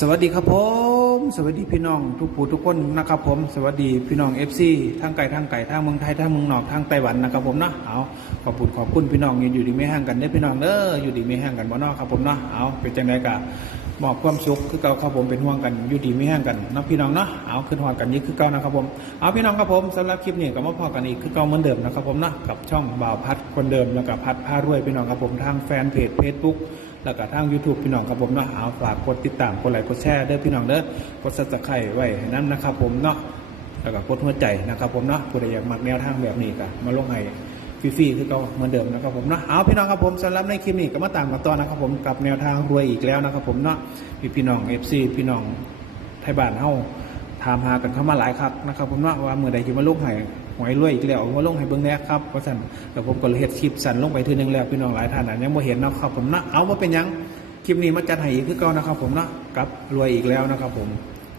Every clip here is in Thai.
สวัสดีครับผม สวัสดีพี่น้องทุกผู้ทุกคนนะครับผม สวัสดีพี่น้องเอฟซีทั้งไก่ทั้งไก่ทั้งเมืองไทยทั้งเมืองนอกทั้งไต้หวันนะครับผมเนาะเอาขอบคุณขอบคุณพี่น้องอยู่ดีไม่ห่างกันเด้พี่น้องเด้ออยู่ดีไม่ห่างกันบ่นอกครับผมเนาะเอาเป็นจังไดกะมอบความสุขคือเก่าครับผมเป็นห่วงกันอยู่ดีไม่ห่างกันเนาะพี่น้องเนาะเอาขึ้นหอดกันนี้คือเก่านะครับผมเอาพี่น้องครับผมสำหรับคลิปนี้ก็มาพอกันอีกคือเก่าเหมือนเดิมนะครับผมเนาะกับช่องบ่าวพัดคนเดิมแล้วกับพัดพารวยพี่น้องครับผมทางแฟนเพจ Facebook แล้วก็ทาง YouTube พี่น้องครับผมเนาะเอาฝากกดติดตามกดไลค์กดแชร์เด้อพี่น้องเด้อกดซับสไครต์ไว้ให้นั้นนะครับผมเนาะแล้วก็กดหัวใจนะครับผมเนาะผู้ใดอยากมักแนวทางแบบนี้ก็มาลงให้ฟรีๆคือก่าเหมือนเดิมนะครับผมเนาะเอาพี่น้องครับผมสำหรับในคลิปนี้ก็มาตามกันต่อนะครับผมกับแนวทางรวยอีกแล้วนะครับผมเนาะพี่พี่น้อง FC พี่น้องไทยบ้านเฮาถามหากันเข้ามาหลายครับนะครับผมเนาะว่าเมื่อใดจะมาลงให้ หวยรวยอีกแล้วมาลงให้เบิ่งแน่ครับว่าสั่นแต่ผมก็เลยเฮ็ดคลิปสั่นลงไปทีนึงแล้วพี่น้องหลายท่านอาจยังบ่เห็นนะครับผมนะเอาว่าเป็นยังคลิปนี้มาจัดให้อีกคือเก่านะครับผมนาะกับรวยอีกแล้วนะครับผม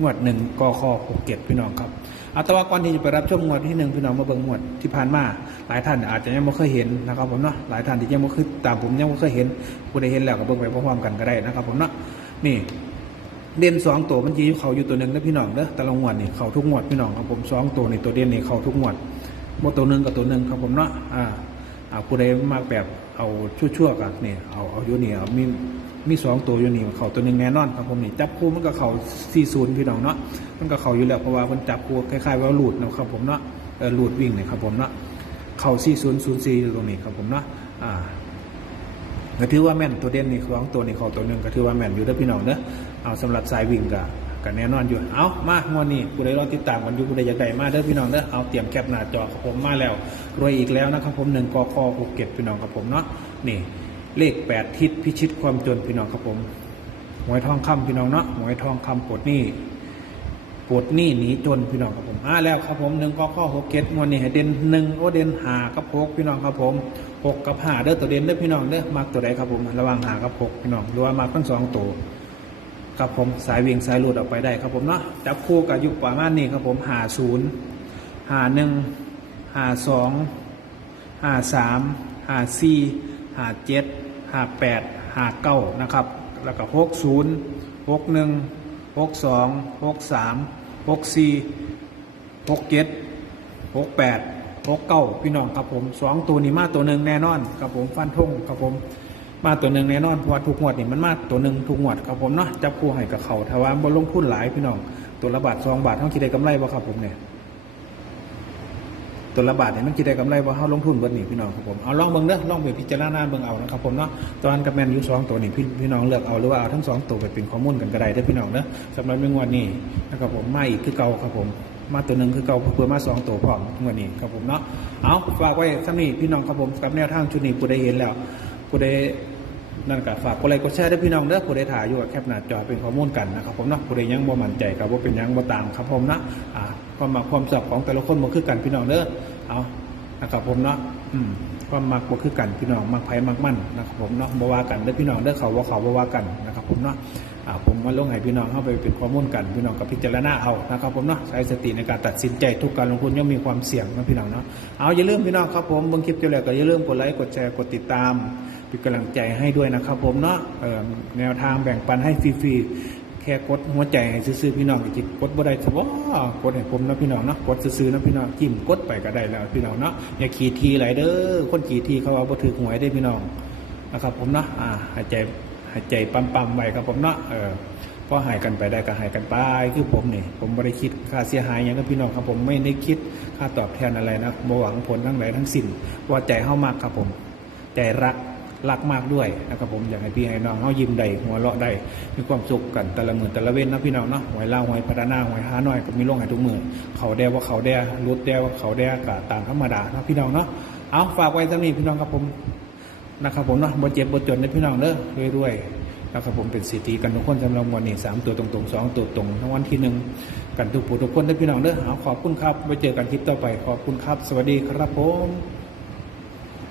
งวดหนึ่งกคหกเจ็ดพี่น้องครับเอาแตว่าก่อนที่จะไปรับชมงวดที่หนึ่งพี่น้องมาเบิ่งงวดที่ผ่านมาหลายท่านอาจจะยังไม่เคยเห็นนะครับผมเนาะหลายท่านที่ยังไม่เคยตามผมยังไม่เคยเห็นผู้ใดเห็นแล้วก็เบิ่งไปพร้อมๆกันก็ได้นะครับผมเนาะนี่ เด่นสองตัวมันยีอยู่เขาอยู่ตัวหนึ่งนะพี่น้องเด้อแต่ละงวดนี่เขาทุกงวดพี่น้องครับผมสองตัวนี่ตัวเด่นนี่เขาทุกงวดหมตัวหนึ่งกับตัวหนึ่งครับผมเนาะอ่าอ่าผู้ใดมากแบบเอาชั่วๆกันเนี่ยเอาเอาอยู่นี่เอามีมีสองตัวอยู่นี่เขาตัวหนึ่งแน่นอนครับผมนี่จับคู่มันก็เขาสี่ศูนย์พี่น้องเนาะมันก็เขาอยู่แล้วเพราะว่ามันจับคู่คล้ายๆว่าหลุดนะครับผมเนาะเออหลุดวิ่งเนี่ยครับผมเนาะเขาสี่ศูนย์ศูนย์สี่ตรงนี้ครับผมเนาะอ่า ก็ถือว่าแม่นตัวเด่นนี่ของตัวนี่เขาตัวหนึ่งก็ถือว่าแม่นอยู่เด้อพี่น้องเด้อเอาสำหรับสายวิ่งก็ก็แน่นอนอยู่ เอามางวดนี้ผู้ใดรอติดตามกันอยู่ผู้ใดอยากได้มาเด้อพี่น้องเด้อ เอาเตรียมแคปหน้าจอครับผมมาแล้ว รวยอีกแล้วนะครับผมหนึ่งกคหกเก็ดพี่น้องครับผมเนาะ นี่ เลขแปดทิศพิชิตความจนพี่น้องครับผม หวยทองคำพี่น้องเนาะ หวยทองคำปลดหนี้ ปลดหนี้หนีจนพี่น้องครับผมอ่าแล้วครับผมหนึ่งกคหกเก็ดวดนี้ให้เด่นหนึ่งโอเด่นหากับหกพี่น้องครับผมหกกับหาเด้อตัวเด่นเด้อพี่น้องเด้อมักตัวใดครับผมระวังหากับหกพี่น้องหรือว่ามักทั้งสองตัวครับผมสายเวียงสายหลุดออกไปได้ครับผมเนาะจับคู่กับยุคประมาณนี้ครับผมหาศูนย์หาหนึ่งหาสองหาสามหาสี่หาเจ็ดหาแปดหาเก้านะครับ แล้วก็หกศูนย์หกหนึ่งหกสองหกสาม หกสี่หกเจ็ดหกแปดหกเก้าพี่น้องครับผมสองตัวนี้มาตัวหนึ่งแน่นอนครับผมฟันทงครับผมมาตัวหนึ่งแน่นอนเพราะว่าทุกงวดนี่มันมาตัวหนึ่งทุกงวดครับผมเนาะจับคู่ให้กับเขาถ้าว่าบนลงทุนหลายพี่น้องตัวละบาทสองบาทเท่าที่ได้กำไรบ่ครับผมเนี่ย ตัวละบาทเนี่ยมันคิดได้กำไรบ่เฮาลงทุนเบิดนี่พี่น้องครับผมเอาลองเบิ่งเด้อลองไปพิจารณาเบิ่งเอานะครับผมเนาะตอนกับแมนยู่สองตัวนี่พี่พี่น้องเลือกเอาหรือว่าเอาทั้งสองตัวไปเป็นข้อมูลกันก็ได้เด้อพี่น้องเด้อสำหรับในงวดนี้นะครับผมมาอีกคือเก่าครับผมมาตัวหนึ่งคือเก่าเพื่อมาสองตัวพร้อมงวดนี้ครับผมเนาะเอาฝากไว้สำนี้พี่น้องครับผมกับแนวทางชุดนี้ผู้ใดเห็นแล้วผู้ใด นั่นก็ฝากกดไลค์กดแชร์ด้วยพี่น้องเด้อผู้ใดถ่ายอยู่กับแคปหน้าจอเป็นข้อมูลกันนะครับผมเนาะผู้ใดยังบ่มั่นใจกับว่าเป็นยังบ่ตามครับผมนะอ่าความมักความชอบของแต่ละคนบ่คือกันพี่น้องเด้อเอานะครับผมเนาะอืมความมักบ่คือกันพี่น้องมักไผมักมันนะครับผมเนาะบ่ว่ากันเด้อพี่น้องเด้อเขาว่าเขาบ่ว่ากันนะครับผมเนาะอ่าผมมาลงให้พี่น้องเข้าไปเป็นข้อมูลกันพี่น้องกับพิจารณาเอานะครับผมเนาะใช้สติในการตัดสินใจทุกการลงทุนย่อมมีความเสี่ยงนะพี่น้องเนาะเอาอย่าลืมพี่น้องครับผมเบิ่งคลิปจบแล้วก็อย่าลืมกดไลค์กดแชร์กดติดตาม เป็นกำลังใจให้ด้วยนะครับผมเนาะแนวทางแบ่งปันให้ฟรีๆ แค่กดหัวใจซื้อๆพี่น้องจิกดบ่ได้สบกดให้ผมนะพี่น้องเนาะกดซื้อๆนะพี่น้องจิ้มกดไปก็ได้แล้วพี่น้องเนาะอย่าขี่ทีไหลเด้อคนขี่ทีเขาเอาบ่ถือหวยได้พี่น้องนะครับผมเนาะหายใจหายใจปั๊มๆไว้ครับผมเนาะเออพอหายกันไปได้ก็หายกันไปคือผมเนี่ยผมไม่ได้คิดค่าเสียหายอย่างนั้พี่น้องครับผมไม่ได้คิดค่าตอบแทนอะไรนะบ่หวังผลทั้งหลายทั้งสิ้นว่าใจเฮามากครับผม ใจรัก รักมากด้วยนะครับผมอยากให้พี่ให้น้องเขายิ้มได้หัวเราะได้มีความสุขกันแต่ละมือแต่ละเว้นนะพี่น้องเนาะหวยเล่าหวยพัฒนาหวยหาน้อยก็มีลงให้ทุกมือเขาแดว่าเขาแดรุดแดว่าเขาแดก็ตามธรรมดานะพี่น้องเนาะเอาฝากไว้สำนี้พี่น้องครับผมนะครับผมเนาะบ่เจ็บบ่จนนะพี่น้องเด้อรวยๆนะครับผมเป็นสิทธิกันทุกคนสำหรับวันนี้สามตัวตรงๆสองตัวตรงทั้งวันที่หนึ่งกันทุกผู้ทุกคนนะพี่น้องเด้อเอาขอบคุณครับไว้เจอกันคลิปต่อไปขอบคุณครับ สวัสดีครับผม